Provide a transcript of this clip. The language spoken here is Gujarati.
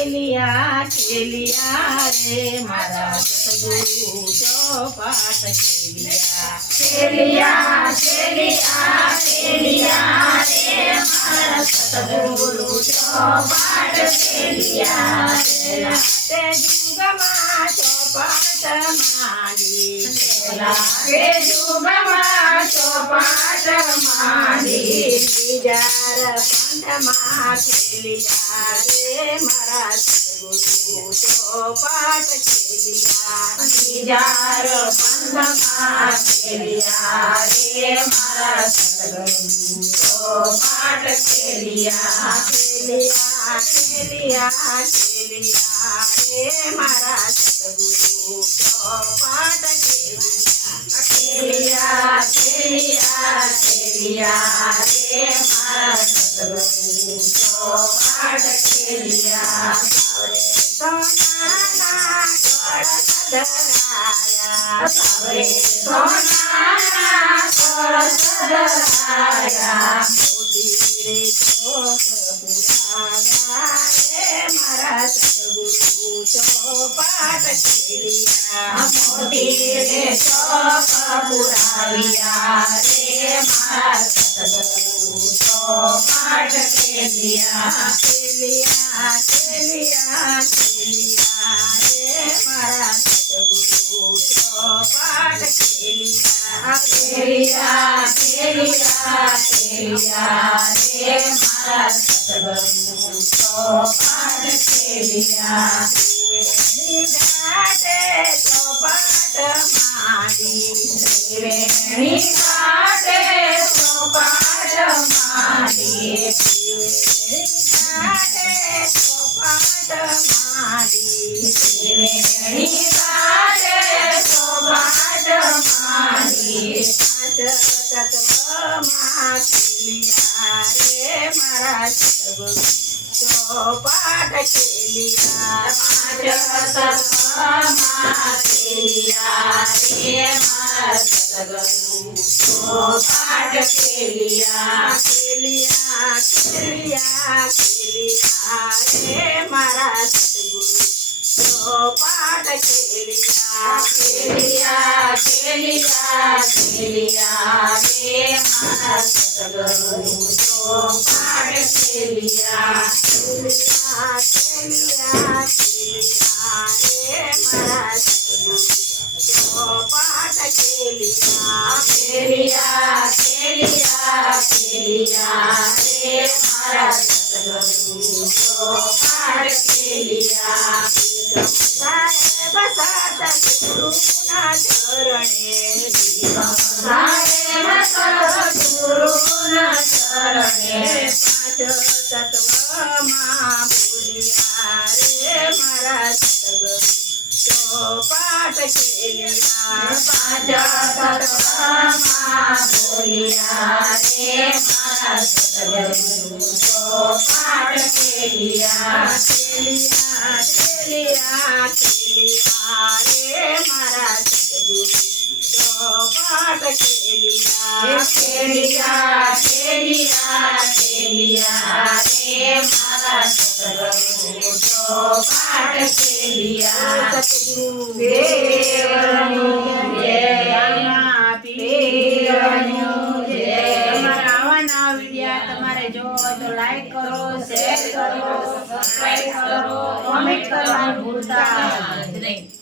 ખેલિયા ખેલિયા રે મારા સતગુરુ ચોપાટ ખેલિયા ખેલિયા ખેલિયા ખેલિયા રે મારા સતગુરુ ચોપાટ ખેલિયા તે જુગમાં ચોપાટ માંડી તે જુગમાં ચોપાટ માંડી બીજાર પંથમાં ખેલિયા રે મારા સતગુરુ ચોપાટ ખેલિયા બીજાર પંથમાં ખેલિયા રે મારા સતગુરુ ચોપાટ ખેલિયા ખેલિયા ખેલિયા ખેલિયા રે મારા સતગુરુ ચોપાટ ખેલિયા ખેલિયા ખેલિયા રે મારા સતગુરુ ચોપાટ ખેલિયા સોનાના કળશ ધરાયા સાવરે સોનાના કળશ ધરાયા મોતી રે ચોક પુરાયા રે મારા સતગુરુ ચોપાટ ખેલિયા મોતી રે ચોક પુરાયા રે મારા સતગુરુ ચોપાટ ખેલિયા ખેલિયા ખેલિયા ખેલિયા રે મારા સતગુરુ ચોપાટ ખેલિયા ખેલિયા ખેલિયા ખેલિયા રે મારા સતગુરુ ચોપાટ ખેલિયા ઘાટે ચોપાટ માંડી ત્રિવેણી ઘાટે ચોપાટ માંડી ઘાટે ચોપાટ માંડી ત્રિવેણી ઘાટે ચોપાટ માંડી પાંચ તત્વમાં ખેલિયા રે મારા સતગુરુ ચોપાટ ખેલિયા પાંચ તત્વમાં ખેલિયા રે મારા સતગુરુ ચોપાટ ખેલિયા ખેલિયા ખેલિયા ખેલિયા રે મારા સતગુરુ ચોપાટ ખેલિયા ખેલિયા ખેલિયા ખેલિયા રે મારા સતગુરુ ચોપાટ ખેલિયા ખેલિયા ખેલિયા ખેલિયા રે મારા સતગુરુ ચોપાટ ખેલિયા ખેલિયા ખેલિયા ખેલિયા રે મારા સતગુરુ ચોપાટ ખેલિયા સાહેબ સતગુરુના ચરણે સાહેબ સતગુરુના ચરણે પાંચ તત્વમાં ભૂલિયા રે મારા સતગુરુ ચોપાટ ખેલિયા પાંચ તત્વમાં ભૂલિયા રે મારા સતગુરુ ચોપાટ ખેલિયા ખેલિયા ખેલિયા ખેલિયા રે મારા સતગુરુ ચોપાટ ખેલિયા ખેલિયા ખેલિયા ખેલિયા રે મારા સતગુરુ ચોપાટ ખેલિયા સતગુરુ દેવનું જય પીરનું જય તમારા આવા નવા વિડિયા તમારે જોવો તો લાઈક કરો શેર કરો સબસ્ક્રાઇબ કરો કોમેન્ટ કરવાનું ભૂલતા નહીં.